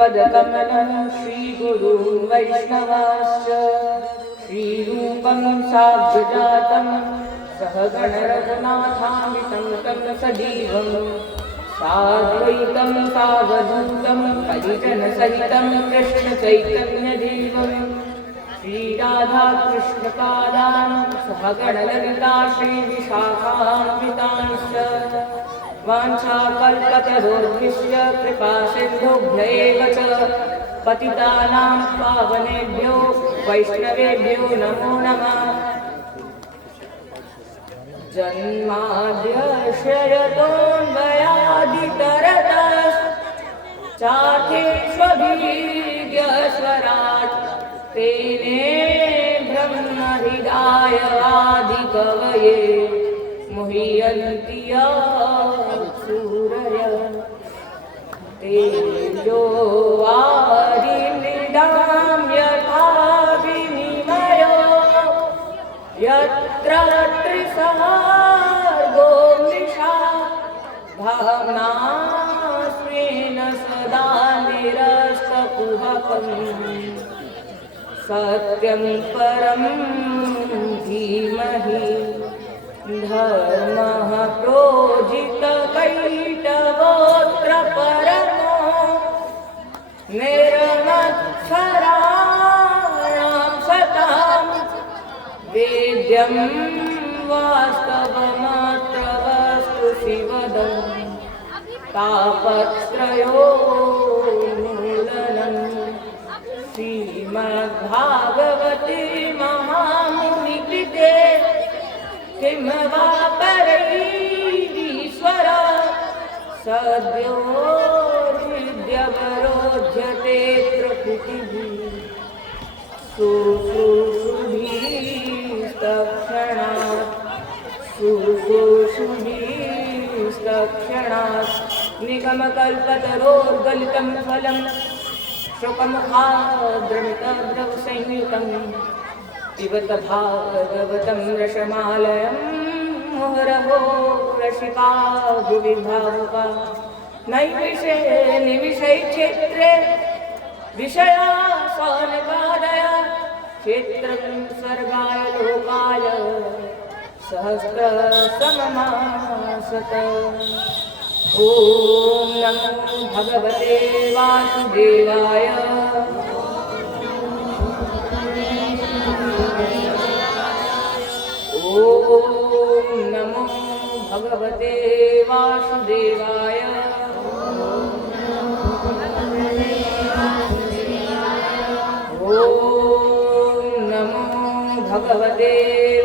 पदकमलं श्रीगुरु वैष्णवाश्च श्रीरूपं साग्रजातं सहगण रघुनाथान्वितं तं सजीवं साद्वैतं सावधूतं परिजनसहितं कृष्णचैतन्यदेवं श्रीराधाकृष्णपादान् सहगण ललिता श्रीविशाखान्वितांश्च वाञ्छाकल्पतरोर्भिश्च कृपासिन्धुभ्यैव च पतितानां पावनेभ्यो वैष्णवेभ्यो नमो नमः। जन्माद्यस्य यतोऽन्वयादितरतश्चार्थेष्वभिज्ञस्वराट् तेने ब्रह्महृदाय आदिकवये मुह्यन्ति सूरय तेजो वारिमृदां यथा विनिमयो यत्र त्रिसर्गो मृषा भावना स्वेन सदा निरस्तकुहकम् सत्यं परं धीमहि धर्मः प्रोजितकैटवोऽत्र परमो निर्मत्सराणां सतां वेद्यं वास्तवमत्र वस्तु शिवदं तापत्रयोन्मूलनं श्रीमद्भागवते महामुनिकृते किं वा परैरीश्वर सद्यो विद्यवरोध्यते प्रकृतिभिः शुश्रूषुभिस्तक्षणात् निगमकल्पतरोर्गलितं फलं शुकमुखाद्रमितद्रवसंयुतं पिबत भागवतं रसमालयं मुहुरहो रसिका भुवि भावुका नैमिषे निमिषै क्षेत्रे विषयासानकादय क्षेत्रं सर्गाय लोकाय सहस्रसममासत। ॐ नमो भगवते वासुदेवाय ॐ नमो भगवते वासुदेवाय ॐ नमो भगवते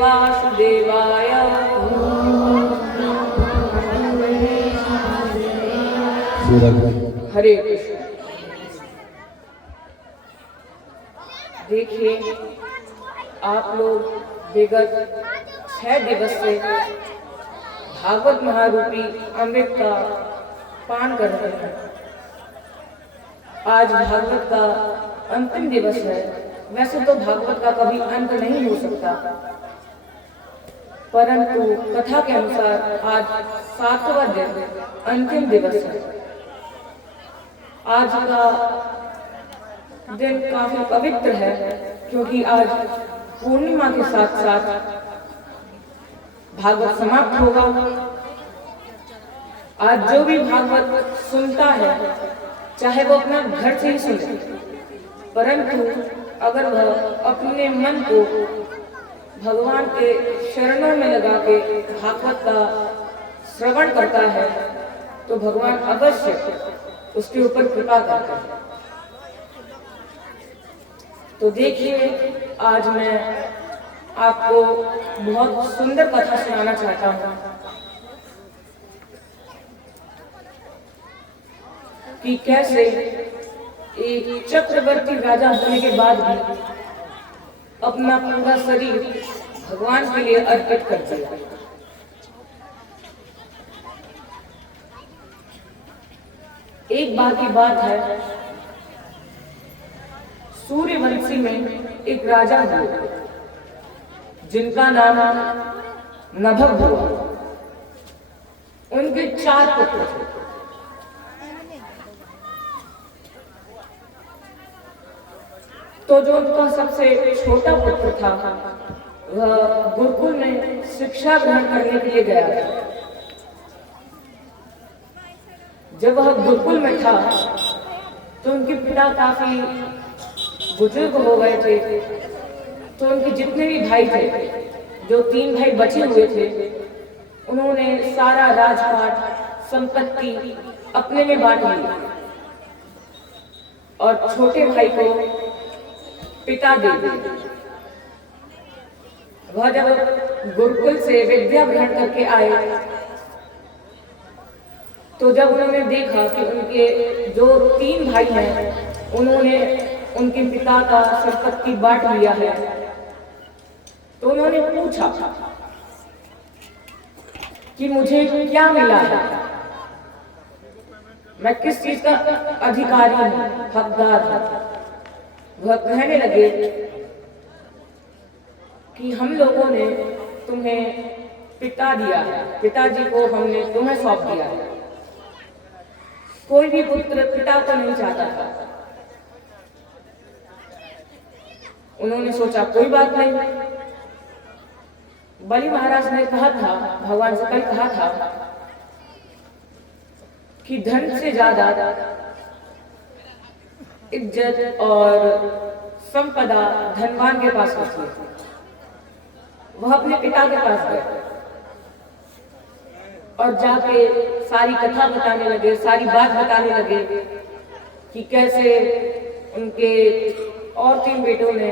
वासुदेवाय हरे कृष्ण। देखिए आप लोग विगत 6 दिवस से भागवत महारूपी अमृत का पान कर रहे हैं। आज भागवत का अंतिम दिवस है। वैसे तो भागवत का कभी अंत नहीं हो सकता, परंतु कथा के अनुसार आज 7वां दिन अंतिम दिवस है। आज का दिन काफी पवित्र है क्योंकि आज पूर्णिमा के साथ साथ भागवत समाप्त होगा। आज जो भी भागवत सुनता है चाहे वो अपना घर से ही सुने, परंतु अगर वह अपने मन को भगवान के शरणों में लगा के भागवत का श्रवण करता है तो भगवान अवश्य उसके ऊपर कृपा करते हैं। तो देखिए आज मैं आपको बहुत सुंदर कथा सुनाना चाहता हूँ कि कैसे एक चक्रवर्ती राजा होने के बाद भी अपना पूरा शरीर भगवान के लिए अर्पित कर दिया। एक बार की बात है, सूर्यवंशी में एक राजा हुआ जिनका नाम नभग हुआ। उनके 4 पुत्र थे। तो जो उनका सबसे छोटा पुत्र था वह गुरुकुल में शिक्षा ग्रहण करने के लिए गया था। जब वह गुरुकुल में था तो उनके पिता काफी बुजुर्ग हो गए थे, तो उनके जितने भी भाई थे, जो 3 भाई बचे हुए थे, उन्होंने सारा राजपाट संपत्ति अपने में बांट ली और छोटे भाई को पिता दे दिए। वह जब गुरुकुल से विद्या ग्रहण करके आए तो जब उन्होंने देखा कि उनके जो 3 भाई हैं उन्होंने उनके पिता का संपत्ति बांट लिया है, तो उन्होंने पूछा कि मुझे क्या मिला है, मैं किस चीज का अधिकारी हूं, हकदार हूं। वह कहने लगे कि हम लोगों ने तुम्हें पिता दिया है, पिताजी को हमने तुम्हें सौंप दिया है। कोई भी पुत्र पिता को नहीं चाहता था। उन्होंने सोचा कोई बात नहीं। बलि महाराज ने कहा था, भगवान से कल कहा था कि धन से ज्यादा इज्जत और संपदा धनवान के पास होती है। वह अपने पिता के पास गए और जाके सारी कथा बताने लगे, सारी बात बताने लगे कि कैसे उनके और 3 बेटों ने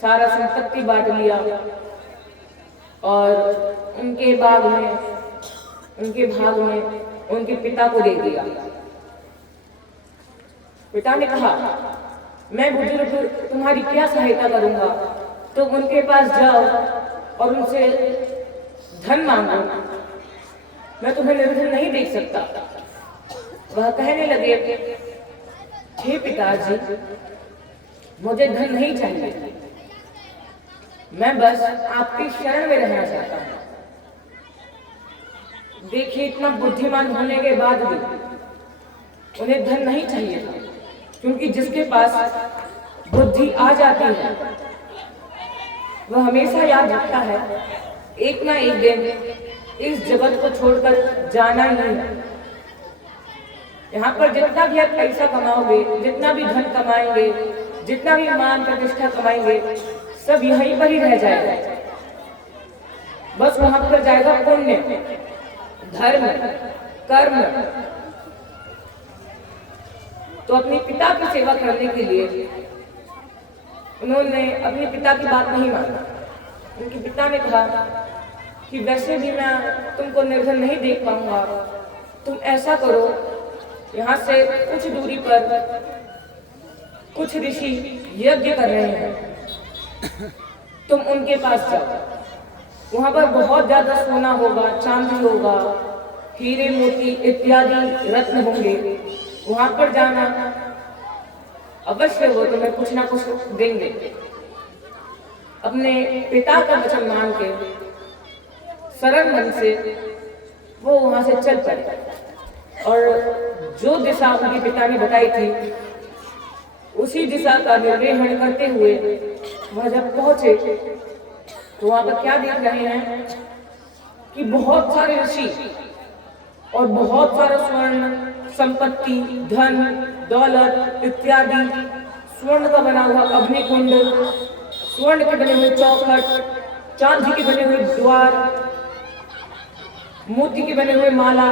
सारा संपत्ति बांट लिया और उनके भाग में उनके पिता को दे दिया। पिता ने कहा, मैं बुजुर्ग तुम्हारी क्या सहायता करूंगा, तुम उनके पास जाओ और उनसे धन मांगो, मैं तुम्हें निर्धन नहीं देख सकता। वह कहने लगे, हे पिताजी, मुझे धन नहीं चाहिए, मैं बस आपकी शरण में रहना चाहता हूं। देखिए, इतना बुद्धिमान होने के बाद भी उन्हें धन नहीं चाहिए था, क्योंकि जिसके पास बुद्धि आ जाती है वह हमेशा याद रखता है एक ना एक दिन इस जगत को छोड़कर जाना ही है। यहाँ पर जितना भी आप पैसा कमाओगे, जितना भी धन कमाएंगे, जितना भी मान प्रतिष्ठा कमाएंगे, सब यहीं पर ही रह जाएगा। बस वहां पर जाएगा पुण्य, धर्म, कर्म। तो अपने पिता की सेवा करने के लिए उन्होंने अपने पिता की बात नहीं मानी। उनके पिता ने कहा कि वैसे भी मैं तुमको निर्धन नहीं देख पाऊंगा, तुम ऐसा करो, यहाँ से कुछ दूरी पर कुछ ऋषि यज्ञ कर रहे हैं, तुम उनके पास जाओ। वहां पर बहुत ज्यादा सोना होगा, चांदी होगा, हीरे मोती इत्यादि रत्न होंगे। वहां पर जाना अवश्य, वो तुम्हें कुछ ना कुछ देंगे। अपने पिता का वचन मान के सरल मन से वो वहां से चल पड़े और जो दिशा उनके पिता ने बताई थी उसी दिशा का निर्वहन करते हुए वह जब पहुंचे तो वहां पर क्या देख रहे हैं कि बहुत सारे ऋषि और बहुत सारा स्वर्ण, संपत्ति, धन, दौलत इत्यादि, स्वर्ण का बना हुआ अग्निकुंड, स्वर्ण के बने हुए चौखट, चांदी के बने हुए द्वार, मोती के बने हुए माला,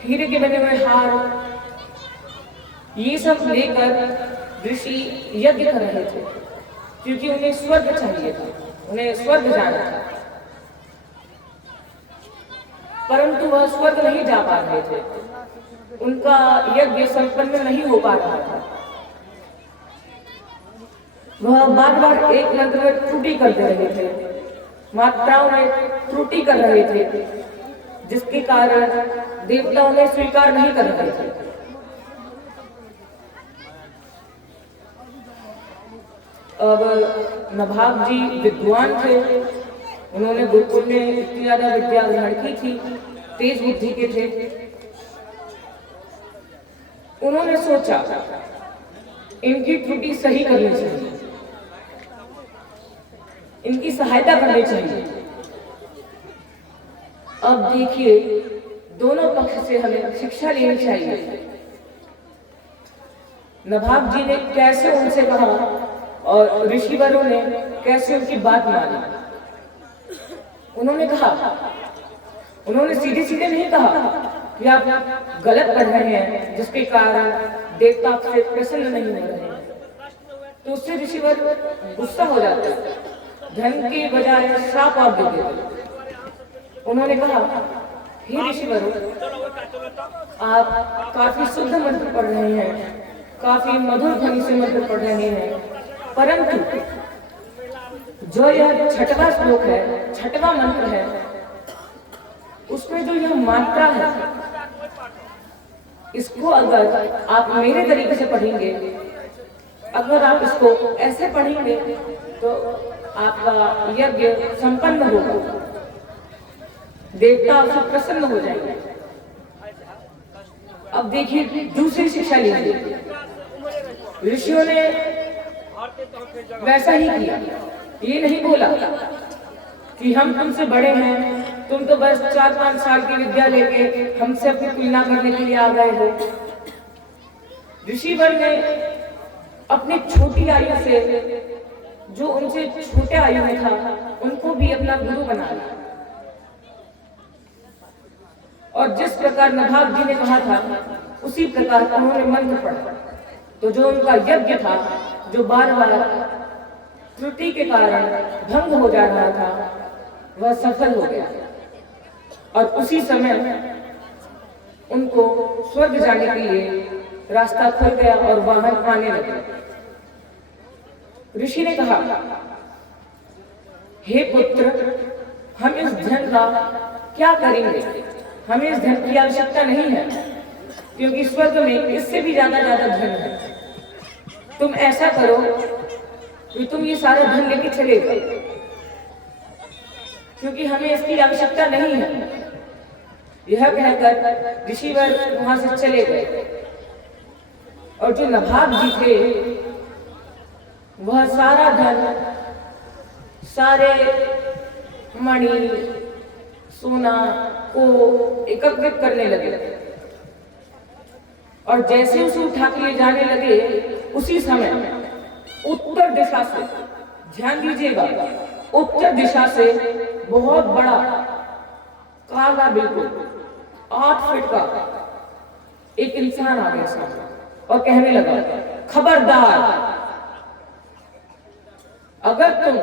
हीरे के बने हुए हार, ये सब लेकर ऋषि यज्ञ कर रहे थे, क्योंकि उन्हें स्वर्ग चाहिए था, उन्हें स्वर्ग जाना था। परंतु वह स्वर्ग नहीं जा पा रहे थे, उनका यज्ञ संपन्न नहीं हो पा रहा था। वह बार बार एक मंत्र में त्रुटि कर दे रहे थे, मात्राओं में त्रुटि कर रहे थे, जिसके कारण देवता उन्हें स्वीकार नहीं कर रहे थे। अब नभाग जी विद्वान थे, उन्होंने गुरुकुल में इतनी ज्यादा विद्या ग्रहण की थी, तेज बुद्धि के थे। उन्होंने सोचा इनकी त्रुटि सही करनी चाहिए, इनकी सहायता करनी चाहिए। अब देखिए, दोनों पक्ष से हमें शिक्षा लेनी चाहिए। नवाब जी ने कैसे उनसे कहा और ऋषिवरों ने कैसे उनकी बात मानी। उन्होंने कहा, उन्होंने सीधे सीधे नहीं कहा कि आप गलत कर रहे हैं जिसके कारण देवता आपसे प्रसन्न नहीं हो रहे हैं, तो उससे ऋषिवर गुस्सा हो जाते, धन के बजाय श्राप और दे देते। उन्होंने कहा, हे ऋषिवरों, आप काफी शुद्ध मंत्र पढ़ रहे हैं, काफी मधुर ध्वनि से मंत्र पढ़ रहे हैं, परंतु जो यह छठवां श्लोक है, छठवां मंत्र है, उसमें जो यह मात्रा है, इसको अगर आप मेरे तरीके से पढ़ेंगे, अगर आप इसको ऐसे पढ़ेंगे तो आपका यज्ञ संपन्न होगा, देवता आपसे प्रसन्न हो जाएंगे। अब देखिए, दूसरी शिक्षा लीजिए। ऋषियों ने वैसा ही किया, ये नहीं बोला कि हम तुमसे बड़े हैं, तुम तो बस 4-5 साल की विद्या लेके हमसे अपनी तुलना करने के लिए आ गए हो। ऋषिवर ने अपनी छोटी आयु से, जो उनसे छोटे आयु में था, उनको भी अपना गुरु बना लिया। और जिस प्रकार नवाब जी ने कहा था, उसी प्रकार उन्होंने मंत्र पढ़ा, तो जो उनका यज्ञ था, जो बार बार त्रुटि के कारण भंग हो जा रहा था, वह सफल हो गया। और उसी समय उनको स्वर्ग जाने के लिए रास्ता खुल गया और वाहन आने लगे। ऋषि ने कहा, हे पुत्र, हम इस धन का क्या करेंगे? हमें इस धन की आवश्यकता नहीं है, क्योंकि स्वर्ग में इससे भी ज्यादा धन है। तुम ऐसा करो कि तुम ये सारा धन लेके चले जाओ, क्योंकि हमें इसकी आवश्यकता नहीं है। यह कहकर ऋषिवर वहां से चले गए। और जो नवाब जी थे, वह सारा धन, सारे मणि सोना को एकत्रित करने लगे। और जैसे उसे उठा के ले जाने लगे, उसी समय उत्तर दिशा से, ध्यान दीजिएगा, उत्तर दिशा से बहुत बड़ा काला, बिल्कुल 8 फीट का एक इंसान आ गया सामने और कहने लगा, खबरदार, अगर तुम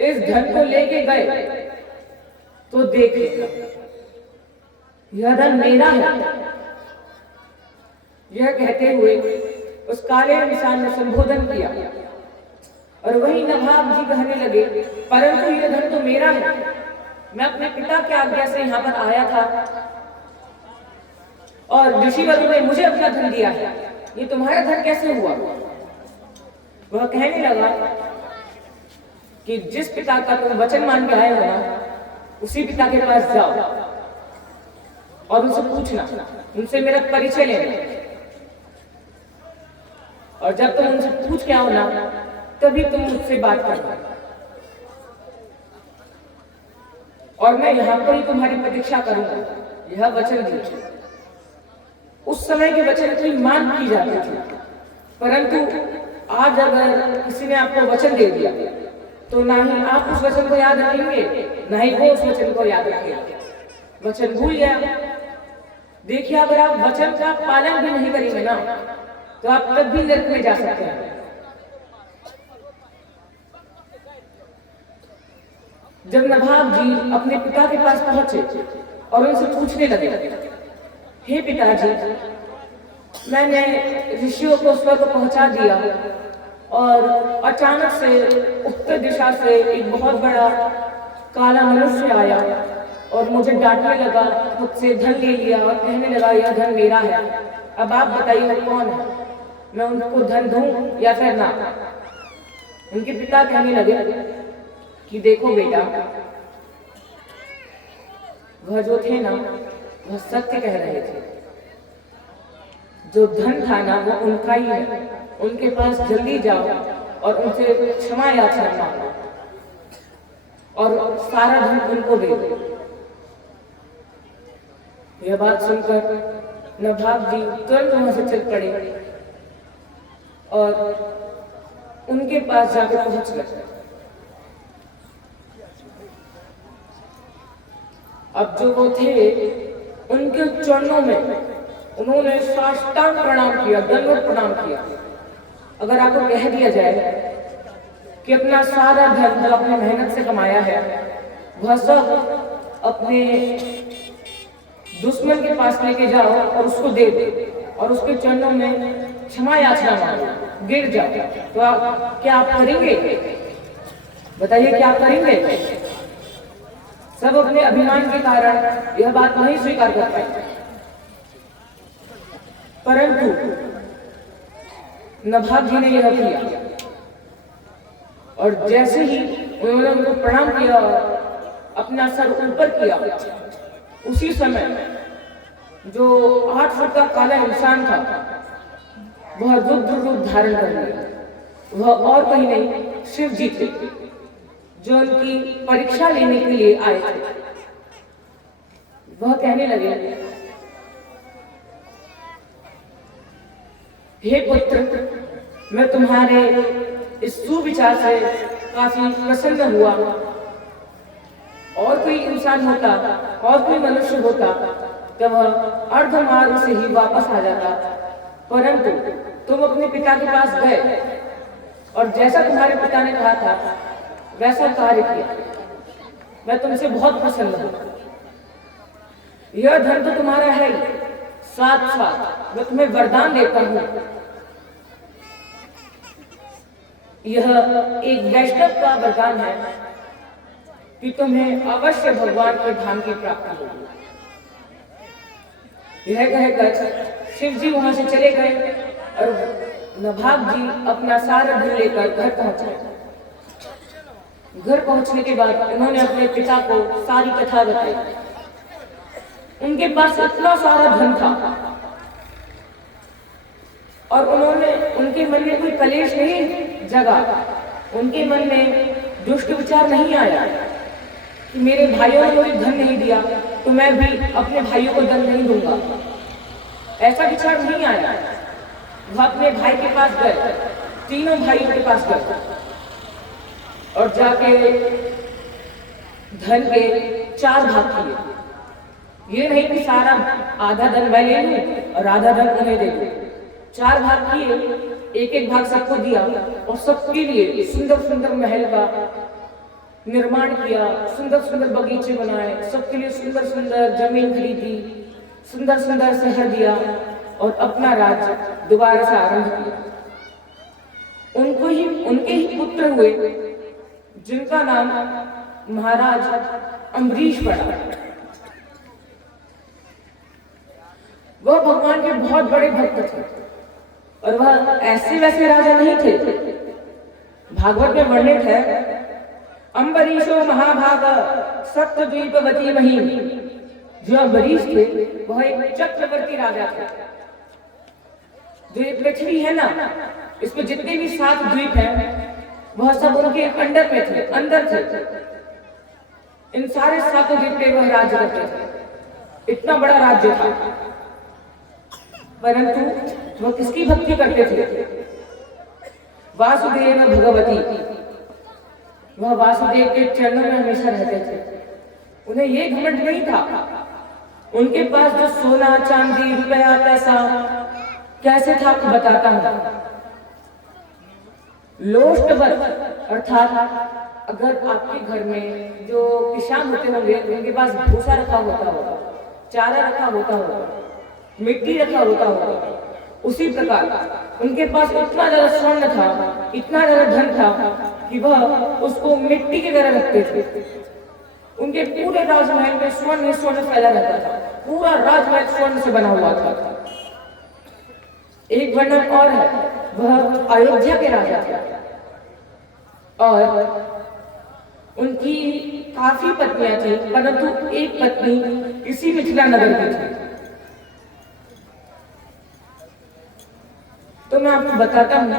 इस धन को लेके गए तो देखिए, यह धन मेरा है। यह कहते हुए उस काले इंसान ने संबोधन किया। और वही नवाब जी कहने लगे, परंतु यह धन तो मेरा है, मैं अपने पिता की आज्ञा से यहाँ पर आया था और ऋषिवरों ने मुझे अपना धन दिया है, ये तुम्हारा धन कैसे हुआ? वह कहने लगा कि जिस पिता का तुम वचन मान के आए हो ना, उसी पिता के पास जाओ और उनसे पूछना, उनसे मेरा परिचय लेना, और जब तुम उनसे पूछ के आओ ना, तभी तुम मुझसे बात करना, और मैं यहाँ पर ही तुम्हारी प्रतीक्षा करूंगा। यह वचन दिया। उस समय के वचन की मान की जाती थी, परंतु आज अगर किसी ने आपको वचन दे दिया, तो ना ही आप उस वचन को याद रखेंगे, ना ही वो उस वचन को याद रखेंगे। वचन भूल गया। देखिए, अगर आप वचन का पालन भी नहीं करेंगे ना, तो आप तब भी नरक में जा सकते हैं। जब नवाब जी अपने पिता के पास पहुंचे और उनसे पूछने लगे, हे पिताजी, मैंने ऋषियों को स्वर्ग पहुंचा दिया और अचानक से उत्तर दिशा से एक बहुत बड़ा काला मनुष्य आया और मुझे डांटने लगा, मुझसे धन ले लिया और कहने लगा यह धन मेरा है। अब आप बताइए वो कौन है? मैं उनको धन दूं या फिर ना? उनके पिता कहने लगे कि देखो बेटा, वह जो थे ना, वह सत्य कह रहे थे। जो धन था ना वो उनका ही है, उनके पास जल्दी जाओ और उनसे क्षमा याचना मांगो और सारा धन उनको दे दो। यह बात सुनकर नभाग जी तुरंत वहां से चल पड़े और उनके पास जाकर पहुंच गए। अब जो वो थे उनके चरणों में उन्होंने साष्टांग प्रणाम किया, दंडवत प्रणाम किया। अगर आपको कह दिया जाए कि अपना सारा धन जो अपने मेहनत से कमाया है वह सब अपने दुश्मन के पास लेके जाओ और उसको दे दे और उसके चरणों में क्षमा याचना मांगो, गिर जाओ, तो क्या आप करेंगे? बताइए, क्या आप करेंगे? सब अपने अभिमान के कारण यह बात नहीं स्वीकार कर पाए, परंतु नभाग जी ने यह किया और जैसे ही उन्होंने उनको प्रणाम किया और अपना सर ऊपर किया, उसी समय जो 8 फुट का काला इंसान था वह रुद्र रूप धारण कर लिया। वह और कहीं नहीं, शिव जी थे जो उनकी परीक्षा लेने के लिए आए थे। वह कहने लगे, हे पुत्र, मैं तुम्हारे इस सुविचार से काफी प्रसन्न हुआ। और कोई इंसान होता, और कोई मनुष्य होता तो वह अर्धमार्ग से ही वापस आ जाता, परंतु तुम अपने पिता के पास गए और जैसा तुम्हारे पिता ने कहा था वैसा कार्य किया। मैं तुमसे बहुत प्रसन्न हूं। यह धन तो तुम्हारा है ही, साथ साथ मैं तुम्हें वरदान देता हूं। यह एक वैष्णव का वरदान है कि तुम्हें अवश्य भगवान के धाम की प्राप्ति होगी। यह कहकर शिव जी वहां से चले गए और नभाग जी अपना सारा धन लेकर घर पहुंच गए। घर पहुंचने के बाद उन्होंने अपने पिता को सारी कथा बताई। उनके पास इतना सारा धन था और उनके मन में कोई कलेश नहीं जगा, उनके मन में दुष्ट विचार नहीं आया कि मेरे भाइयों ने मुझे धन नहीं दिया तो मैं भी अपने भाइयों को धन नहीं दूंगा। ऐसा विचार नहीं आया। वह अपने भाई के पास गए, तीनों भाइयों के पास गए और जाके धन के 4 भाग किए। ये नहीं कि सारा आधा धन मैं ले लूं और आधा धन उन्हें दे दूं। 4 भाग किए, एक भाग सबको दिया और सबके लिए सुंदर सुंदर महल का निर्माण किया, सुंदर सुंदर बगीचे बनाए, सबके लिए सुंदर सुंदर जमीन खरीदी, सुंदर सुंदर शहर दिया और अपना राज्य दोबारा से आरंभ किया। उनके ही पुत्र हुए जिनका नाम महाराज अम्बरीश पड़ा। वह भगवान के बहुत बड़े भक्त थे और वह ऐसे वैसे राजा नहीं थे। भागवत में वर्णित है, अम्बरीशो महाभाग सप्तद्वीपवती मही। जो अम्बरीश थे वह एक चक्रवर्ती राजा थे। जो ये पृथ्वी है ना, इसमें जितने भी 7 द्वीप हैं वह सब उनके अंडर में थे, अंदर थे। इन सारे 7 द्वीप पे वह राज्य करते थे। इतना बड़ा राज्य था, परंतु वह किसकी भक्ति करते थे? वासुदेव भगवती। वह वासुदेव के चरणों में हमेशा रहते थे। उन्हें ये घमंड नहीं था। उनके पास जो सोना चांदी रुपया पैसा कैसे था आपको बताता हूं। लोष्टवत अर्थात अगर आपके घर में जो किसान होते होंगे उनके पास भूसा रखा होता होगा, चारा रखा होता होगा, मिट्टी रखा होता होगा, उसी प्रकार उनके पास इतना ज्यादा स्वर्ण था, इतना ज्यादा धन था कि वह उसको मिट्टी की तरह रखते थे। उनके पूरे राजमहल में स्वर्ण ही स्वर्ण फैला रहता था। पूरा राजमहल स्वर्ण से बना हुआ था। एक वर्णन और है, वह अयोध्या के राजा थे और उनकी काफी पत्नियां थी, परंतु एक पत्नी इसी मिथिला नगर की थी। तो मैं आपको बताता हूँ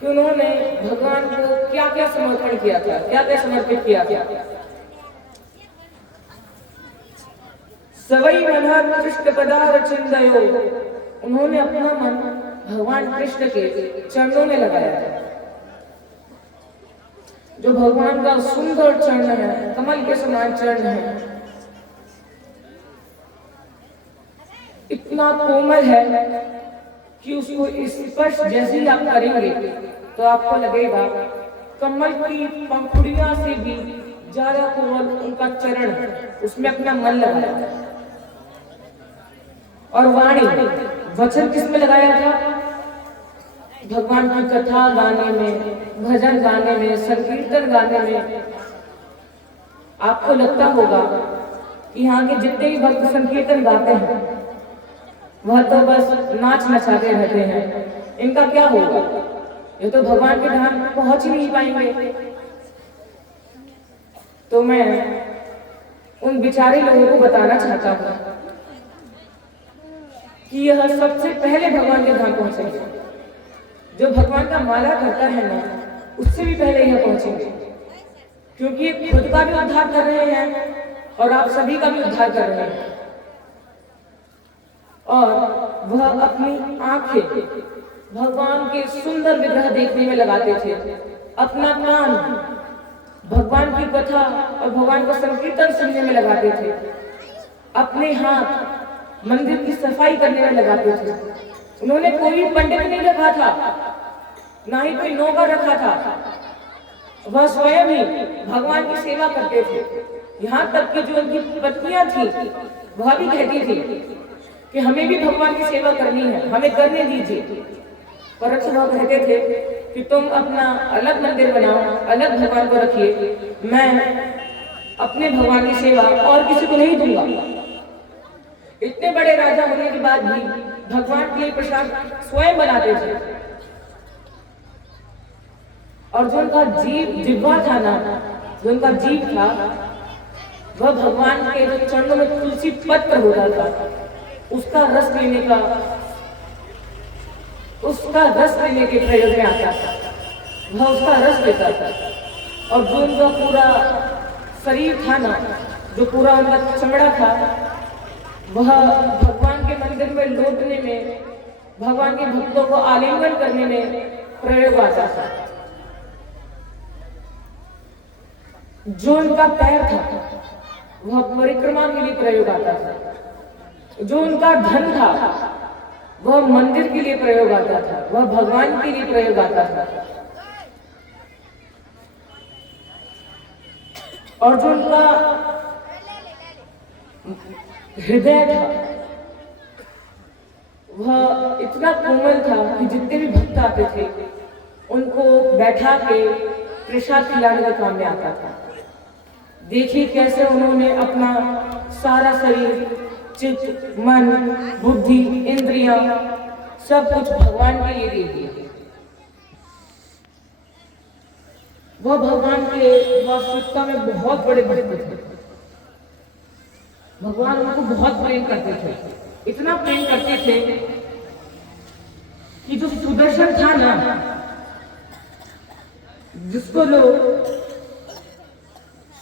कि उन्होंने भगवान को क्या क्या समर्पण किया था, क्या क्या समर्पित किया था। सवई मन कृष्ण पदार चिंदयो, उन्होंने अपना मन भगवान कृष्ण के चरणों में लगाया था। जो भगवान का सुंदर चरण है, कमल के समान चरण है, इतना कोमल है कि उसको स्पर्श जैसे ही आप करेंगे तो आपको लगेगा कमल की पंखुड़ियां से भी ज्यादा कोमल उनका चरण है, उसमें अपना मन लगाया। और वाणी वचन किसमें लगाया था? भगवान की कथा गाने में, भजन गाने में, संकीर्तन गाने में। आपको लगता होगा कि यहाँ के जितने भी भक्त संकीर्तन गाते हैं वह तो बस नाच नचाते रहते हैं, इनका क्या होगा? ये तो भगवान के धाम पहुंच ही नहीं पाएंगे। तो मैं उन बेचारे लोगों को बताना चाहता हूँ कि यह सबसे पहले भगवान के धाम पहुंचेंगे। जो भगवान का माला करता है ना, उससे भी पहले यह पहुंचेंगे, क्योंकि ये खुद का भी उद्धार कर रहे हैं और आप सभी का भी उद्धार कर रहे हैं। और वह अपनी आंखें भगवान के सुंदर विग्रह देखने में लगाते थे, अपना कान भगवान की कथा और भगवान का संकीर्तन सुनने में लगाते थे, अपने हाथ मंदिर की सफाई करने में लगाते थे। उन्होंने कोई पंडित नहीं रखा था, ना ही कोई नौकर रखा था, वह स्वयं ही भगवान की सेवा करते थे। यहाँ तक कि जो उनकी पत्नियां थी वह भी कहती थी कि हमें भी भगवान की सेवा करनी है, हमें करने दीजिए। परंतु वह कहते थे कि तुम अपना अलग मंदिर बनाओ, अलग भगवान को रखिए, मैं अपने भगवान की सेवा और किसी को नहीं दूंगा। इतने बड़े राजा होने के बाद भी भगवान के लिए प्रसाद स्वयं बनाते थे। और जो उनका जिह्वा था ना, जो उनका जीव था, वह भगवान के जो चरणों में तुलसी पत्र होता था उसका रस लेने के प्रयोग में आता था। वह उसका रस लेता था। और जो उनका पूरा शरीर था ना, जो पूरा उनका चमड़ा था, वह भगवान के मंदिर में लौटने में, भगवान के भक्तों को आलिंगन करने में प्रयोग आता था। जो उनका पैर था वह परिक्रमा के लिए प्रयोग आता था। जो उनका धन था वह मंदिर के लिए प्रयोग आता था, वह भगवान के लिए प्रयोग आता था। और जो उनका हृदय था वह इतना कोमल था कि जितने भी भक्त आते थे उनको बैठा के प्रसाद खिलाने का काम में आता था। देखिए कैसे उन्होंने अपना सारा शरीर, चित्त, मन, बुद्धि, इंद्रियां सब कुछ भगवान के लिए दे दिए। वह भगवान के वास्तविकता में बहुत बड़े भक्त थे। भगवान उनको बहुत प्रेम करते थे, इतना प्रेम करते थे कि जो सुदर्शन था ना, जिसको लोग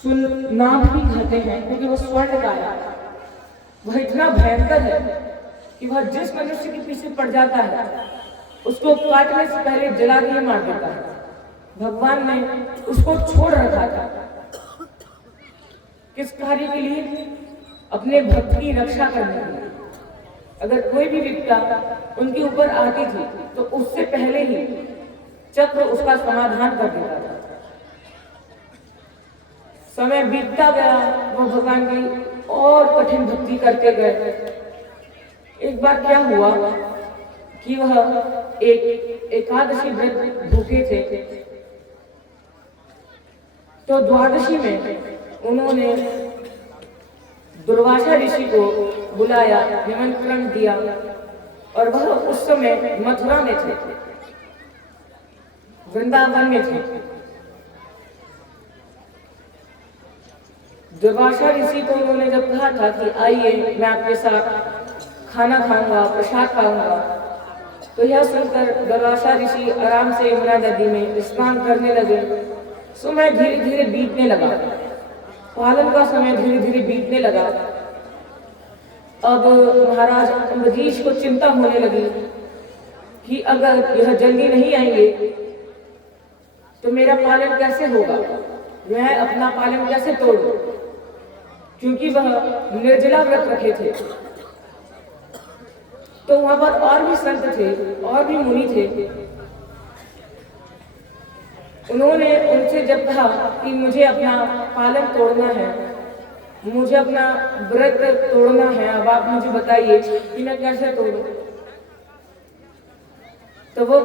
नाम भी कहते हैं क्योंकि वह स्वर्ण का है, वह इतना भयंकर है कि वह जिस मनुष्य के पीछे पड़ जाता है उसको काटने से पहले जला के मार देता है। भगवान ने उसको छोड़ रखा था। किस कार्य के लिए? अपने भक्त की रक्षा करने के लिए। अगर कोई भी विपदा उनके ऊपर आती थी तो उससे पहले ही चक्र उसका समाधान कर देता था। समय बीतता गया, वो भगवान की और कठिन भक्ति करते गए। एक बार क्या हुआ कि वह एक एकादशी व्रत भूखे थे, तो द्वादशी में उन्होंने दुर्वासा ऋषि को बुलाया, निमंत्रण दिया, और वह उस समय मथुरा में थे, वृंदावन में थे। दुर्वासा ऋषि को उन्होंने जब कहा था कि आइए मैं आपके साथ खाना खाऊंगा, प्रसाद खाऊंगा, तो यह सुनकर दुर्वासा ऋषि आराम से यमुना नदी में स्नान करने लगे। समय धीरे धीरे बीतने लगा, पालन का समय धीरे धीरे बीतने लगा। अब महाराज अम्बरीश को चिंता होने लगी कि अगर यह जल्दी नहीं आएंगे तो मेरा पालन कैसे होगा, मैं अपना पालन कैसे तोड़ूं, क्योंकि वह निर्जला व्रत रखे थे। तो वहां पर और भी संत थे, और भी मुनि थे। उन्होंने उनसे जब कहा कि मुझे अपना पालन तोड़ना है, मुझे अपना व्रत तोड़ना है, अब आप मुझे बताइए कि मैं कैसे तोड़ूं। तो वो